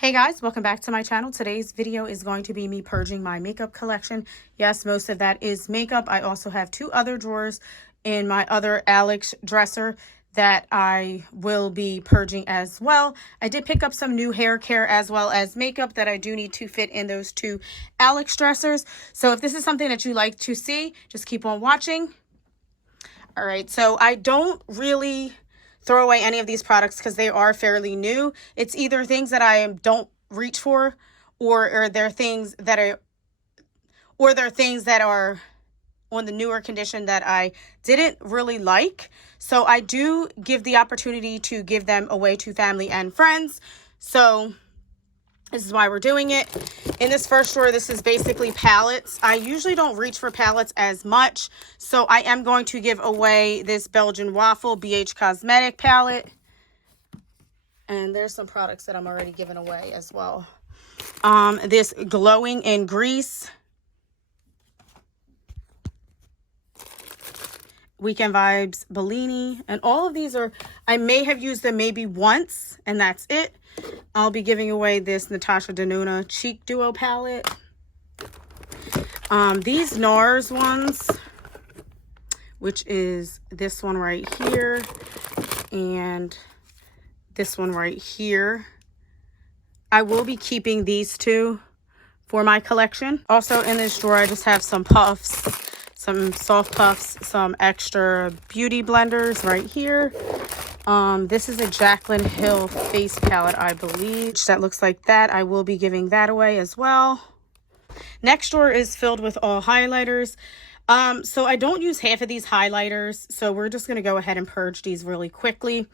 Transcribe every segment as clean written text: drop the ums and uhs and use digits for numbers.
Hey guys, welcome back to my channel. Today's video is going to be me purging my makeup collection. Yes, most of that is makeup. I also have two other drawers in my other Alex dresser that I will be purging as well. I did pick up some new hair care as well as makeup that I do need to fit in those two Alex dressers. So if this is something that you like to see, just keep on watching. All right, so I don't really throw away any of these products because they are fairly new. It's either things that I don't reach for, or they're things that are on the newer condition that I didn't really like. So I do give the opportunity to give them away to family and friends. So this is why we're doing it. In this first drawer, this is basically palettes. I usually don't reach for palettes as much, so I am going to give away this Belgian Waffle BH Cosmetic palette. And there's some products that I'm already giving away as well. This Glowing in Grease Weekend Vibes Bellini. And all of these are, I may have used them maybe once, and that's it. I'll be giving away this Natasha Denona Cheek Duo palette. These NARS ones, which is this one right here and this one right here. I will be keeping these two for my collection. Also in this drawer, I just have some puffs, some soft puffs, some extra beauty blenders right here. This is a Jaclyn Hill face palette, I believe. That looks like that. I will be giving that away as well. Next drawer is filled with all highlighters. So I don't use half of these highlighters, so we're just going to go ahead and purge these really quickly.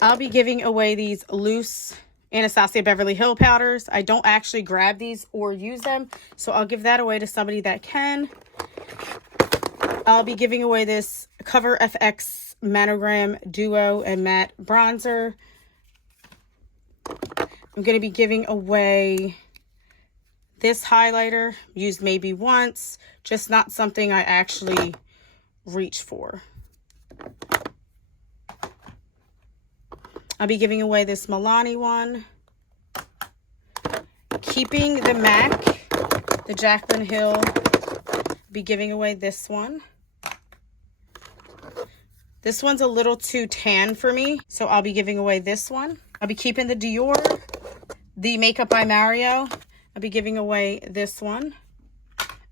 I'll be giving away these loose Anastasia Beverly Hills powders. I don't actually grab these or use them, so I'll give that away to somebody that can. I'll be giving away this Cover FX Monogram Duo and Matte Bronzer. I'm going to be giving away this highlighter, used maybe once, just not something I actually reach for. I'll be giving away this Milani one. Keeping the MAC, the Jaclyn Hill, be giving away this one. This one's a little too tan for me, so I'll be giving away this one. I'll be keeping the Dior, the Makeup by Mario. I'll be giving away this one.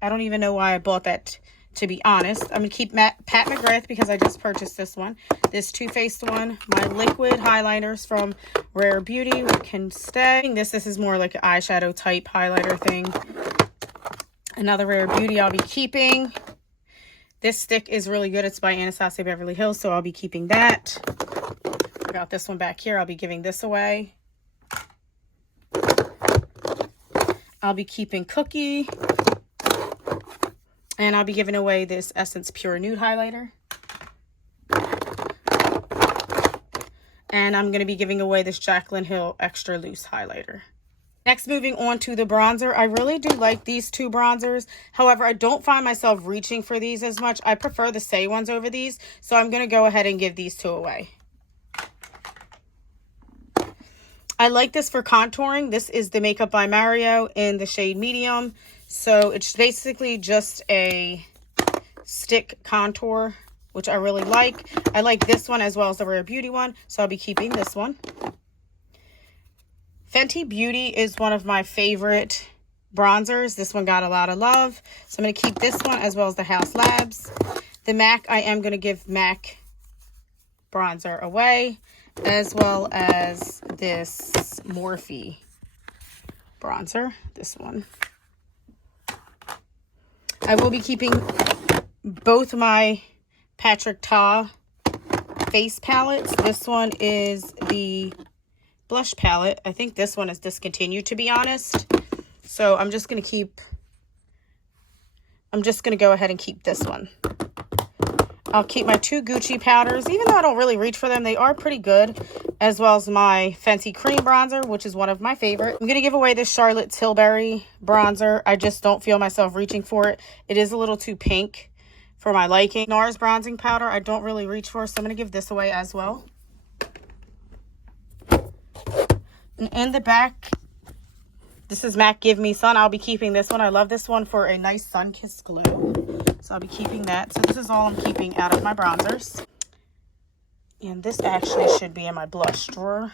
I don't even know why I bought that, to be honest. I'm going to keep Pat McGrath because I just purchased this one. This Too Faced one. My liquid highlighters from Rare Beauty can stay. This is more like an eyeshadow type highlighter thing. Another Rare Beauty I'll be keeping. This stick is really good. It's by Anastasia Beverly Hills, so I'll be keeping that. I got this one back here. I'll be giving this away. I'll be keeping Cookie. And I'll be giving away this Essence Pure Nude highlighter. And I'm going to be giving away this Jaclyn Hill Extra Loose highlighter. Next, moving on to the bronzer. I really do like these two bronzers. However, I don't find myself reaching for these as much. I prefer the Say ones over these. So I'm going to go ahead and give these two away. I like this for contouring. This is the Makeup by Mario in the shade Medium. So it's basically just a stick contour, which I really like. I like this one as well as the Rare Beauty one. So I'll be keeping this one. Fenty Beauty is one of my favorite bronzers. This one got a lot of love. So I'm going to keep this one as well as the House Labs. The MAC, I am going to give MAC bronzer away, as well as this Morphe bronzer. This one. I will be keeping both my Patrick Ta face palettes. This one is the blush palette. I think this one is discontinued, to be honest. So I'm just going to go ahead and keep this one. I'll keep my two Gucci powders. Even though I don't really reach for them, they are pretty good. As well as my Fenty Cream bronzer, which is one of my favorite. I'm going to give away this Charlotte Tilbury bronzer. I just don't feel myself reaching for it. It is a little too pink for my liking. NARS bronzing powder, I don't really reach for, so I'm going to give this away as well. And in the back, this is MAC Give Me Sun. I'll be keeping this one. I love this one for a nice sun-kissed glow. So I'll be keeping that. So this is all I'm keeping out of my bronzers. And this actually should be in my blush drawer.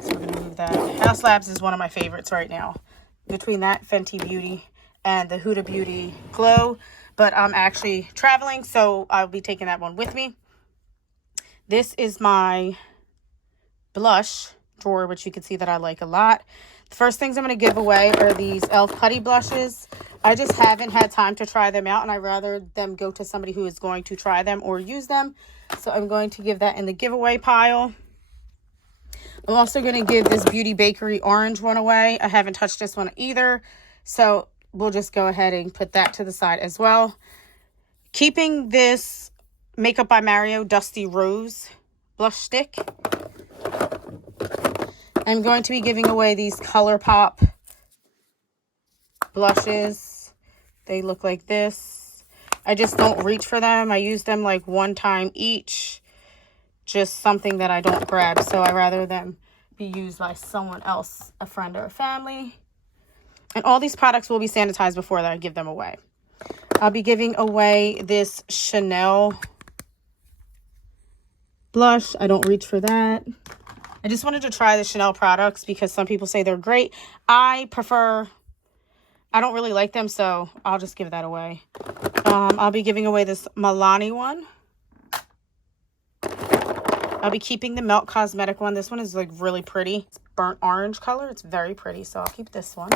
So we're going to move that. House Labs is one of my favorites right now. Between that Fenty Beauty and the Huda Beauty Glow. But I'm actually traveling, so I'll be taking that one with me. This is my blush drawer, which you can see that I like a lot. The first things I'm going to give away are these e.l.f. Putty blushes. I just haven't had time to try them out, and I'd rather them go to somebody who is going to try them or use them. So I'm going to give that in the giveaway pile. I'm also going to give this Beauty Bakery orange one away. I haven't touched this one either, so we'll just go ahead and put that to the side as well. Keeping this Makeup by Mario Dusty Rose blush stick. I'm going to be giving away these ColourPop blushes. They look like this. I just don't reach for them. I use them like one time each. Just something that I don't grab. So I rather them be used by someone else, a friend or a family. And all these products will be sanitized before I give them away. I'll be giving away this Chanel blush. I don't reach for that. I just wanted to try the Chanel products because some people say they're great. I don't really like them, so I'll just give that away. I'll be giving away this Milani one. I'll be keeping the Melt Cosmetic one. This one is like really pretty. It's burnt orange color. It's very pretty, so I'll keep this one.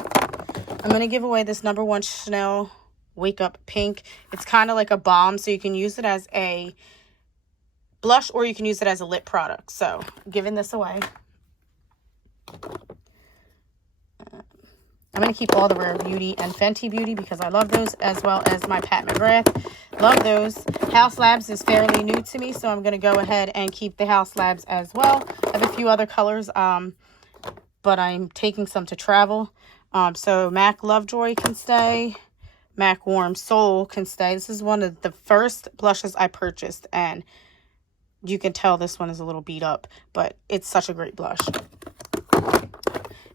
I'm going to give away this #1 Chanel Wake Up Pink. It's kind of like a balm, so you can use it as a blush or you can use it as a lip product. So I'm giving this away. I'm going to keep all the Rare Beauty and Fenty Beauty because I love those, as well as my Pat McGrath. Love those. House Labs is fairly new to me, so I'm going to go ahead and keep the House Labs as well. I have a few other colors, but I'm taking some to travel. So MAC Lovejoy can stay. MAC Warm Soul can stay. This is one of the first blushes I purchased, and you can tell this one is a little beat up, but it's such a great blush.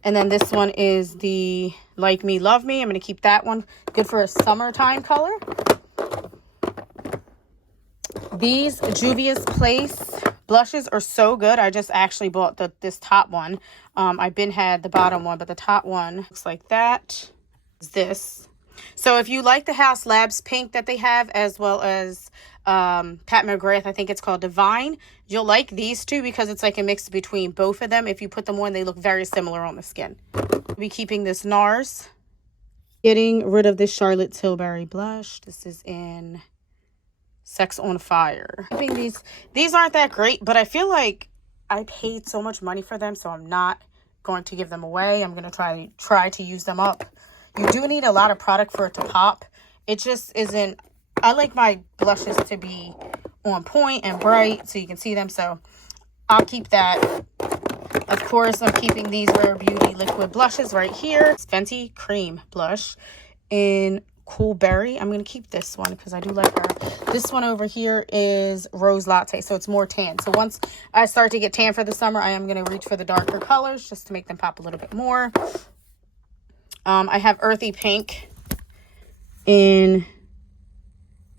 And then this one is the Like Me, Love Me. I'm going to keep that one. Good for a summertime color. These Juvia's Place blushes are so good. I just actually bought this top one. I've had the bottom one, but the top one looks like that. This. So if you like the House Labs pink that they have, as well as Pat McGrath, I think it's called Divine, you'll like these two because it's like a mix between both of them. If you put them on, they look very similar on the skin. I'll be keeping this NARS. Getting rid of this Charlotte Tilbury blush. This is in Sex on Fire. I think these aren't that great, but I feel like I paid so much money for them, so I'm not going to give them away. I'm going to try to use them up. You do need a lot of product for it to pop. It just isn't. I like my blushes to be on point and bright so you can see them, so I'll keep that. Of course, I'm keeping these Rare Beauty liquid blushes right here. It's Fenty Cream Blush in Cool Berry. I'm going to keep this one because I do like her. This one over here is Rose Latte, so it's more tan. So once I start to get tan for the summer, I am going to reach for the darker colors just to make them pop a little bit more. I have Earthy Pink in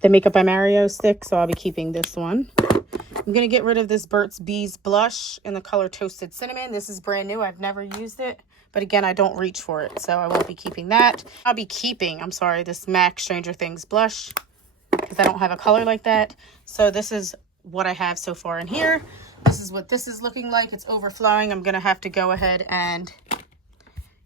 the Makeup by Mario stick, so I'll be keeping this one. I'm going to get rid of this Burt's Bees blush in the color Toasted Cinnamon. This is brand new. I've never used it, but again, I don't reach for it, so I won't be keeping that. I'll be keeping, this MAC Stranger Things blush because I don't have a color like that. So this is what I have so far in here. This is what this is looking like. It's overflowing. I'm going to have to go ahead and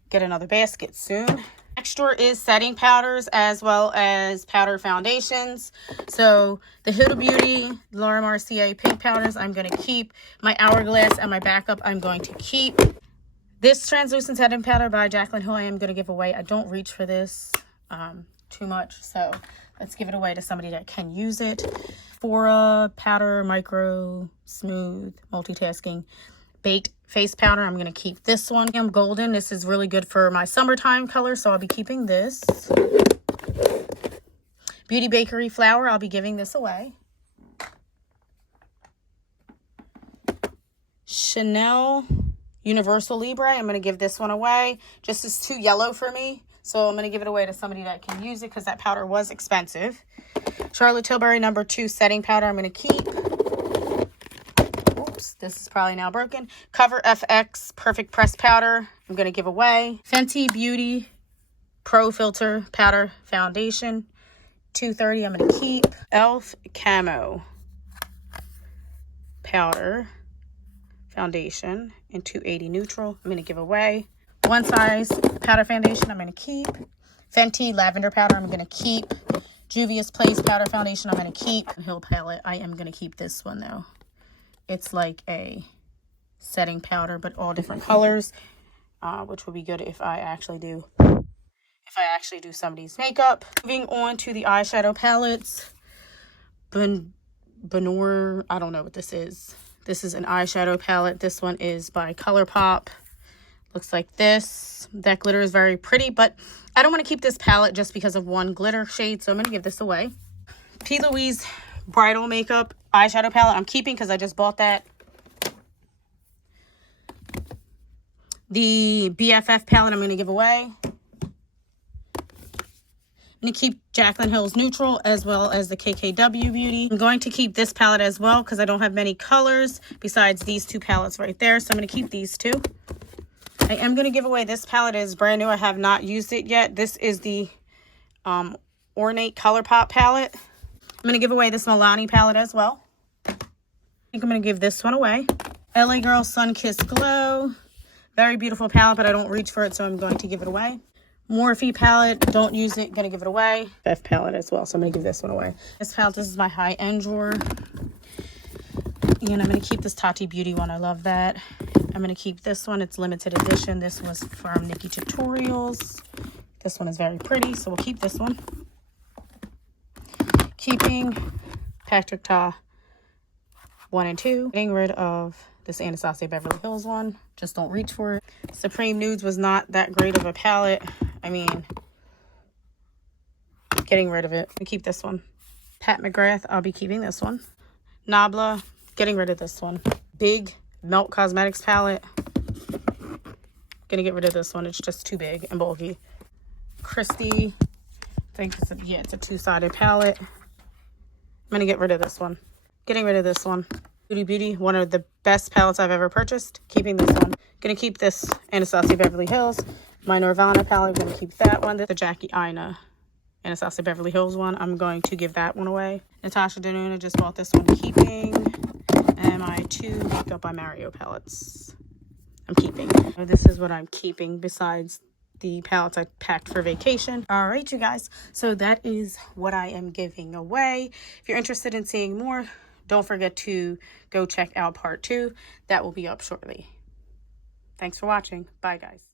get another basket soon. Next drawer is setting powders as well as powder foundations. So the Huda Beauty Laura Mercier pink powders I'm going to keep. My Hourglass and my backup I'm going to keep. This translucent setting powder by Jaclyn Hill I am going to give away. I don't reach for this too much, so let's give it away to somebody that can use it. Fora Powder Micro Smooth Multitasking Baked Face Powder. I'm going to keep this one. I'm golden. This is really good for my summertime color, so I'll be keeping this. Beauty Bakery Flour. I'll be giving this away. Chanel Universal Libre. I'm going to give this one away. Just is too yellow for me. So I'm going to give it away to somebody that can use it because that powder was expensive. Charlotte Tilbury number 2 setting powder I'm going to keep. Oops, this is probably now broken. Cover FX Perfect Press Powder I'm going to give away. Fenty Beauty Pro Filter Powder Foundation, $2.30 I'm going to keep. e.l.f. Camo Powder Foundation in $2.80 neutral I'm going to give away. One Size Powder Foundation I'm going to keep. Fenty Lavender Powder I'm going to keep. Juvia's Place Powder Foundation I'm going to keep. Hill Palette I am going to keep this one though. It's like a setting powder but all different colors, which will be good if I actually do somebody's makeup. Moving on to the eyeshadow palettes. Benor, I don't know what this is. This is an eyeshadow palette. This one is by ColourPop. Looks like this. That glitter is very pretty, but I don't want to keep this palette just because of one glitter shade, so I'm going to give this away. P. Louise Bridal Makeup eyeshadow palette I'm keeping because I just bought that. The BFF palette I'm going to give away. I'm going to keep Jaclyn Hill's Neutral as well as the KKW Beauty. I'm going to keep this palette as well because I don't have many colors besides these two palettes right there. So I'm going to keep these two. I am going to give away this palette. It is brand new. I have not used it yet. This is the Ornate ColourPop palette. I'm going to give away this Milani palette as well. I think I'm going to give this one away. LA Girl Sun Kissed Glow. Very beautiful palette, but I don't reach for it, so I'm going to give it away. Morphe palette, don't use it, gonna give it away. F palette as well, so I'm gonna give this one away. This palette, this is my high-end drawer. And I'm gonna keep this Tati Beauty one, I love that. I'm gonna keep this one, it's limited edition. This was from Nikki Tutorials. This one is very pretty, so we'll keep this one. Keeping Patrick Ta 1 and 2. Getting rid of this Anastasia Beverly Hills one. Just don't reach for it. Supreme Nudes was not that great of a palette. I mean, getting rid of it. I keep this one. Pat McGrath, I'll be keeping this one. Nabla, getting rid of this one. Big Melt Cosmetics palette. Gonna get rid of this one. It's just too big and bulky. Christy, I think it's a two-sided palette. I'm gonna get rid of this one. Getting rid of this one. Beauty, one of the best palettes I've ever purchased. Keeping this one. Gonna keep this Anastasia Beverly Hills. My Nirvana palette, gonna keep that one. The Jackie Aina Anastasia Beverly Hills one, I'm going to give that one away. Natasha Denona, just bought this one, keeping. And my 2 Makeup by Mario palettes, I'm keeping. So this is what I'm keeping besides the palettes I packed for vacation. All right, you guys. So that is what I am giving away. If you're interested in seeing more, don't forget to go check out part 2. That will be up shortly. Thanks for watching. Bye, guys.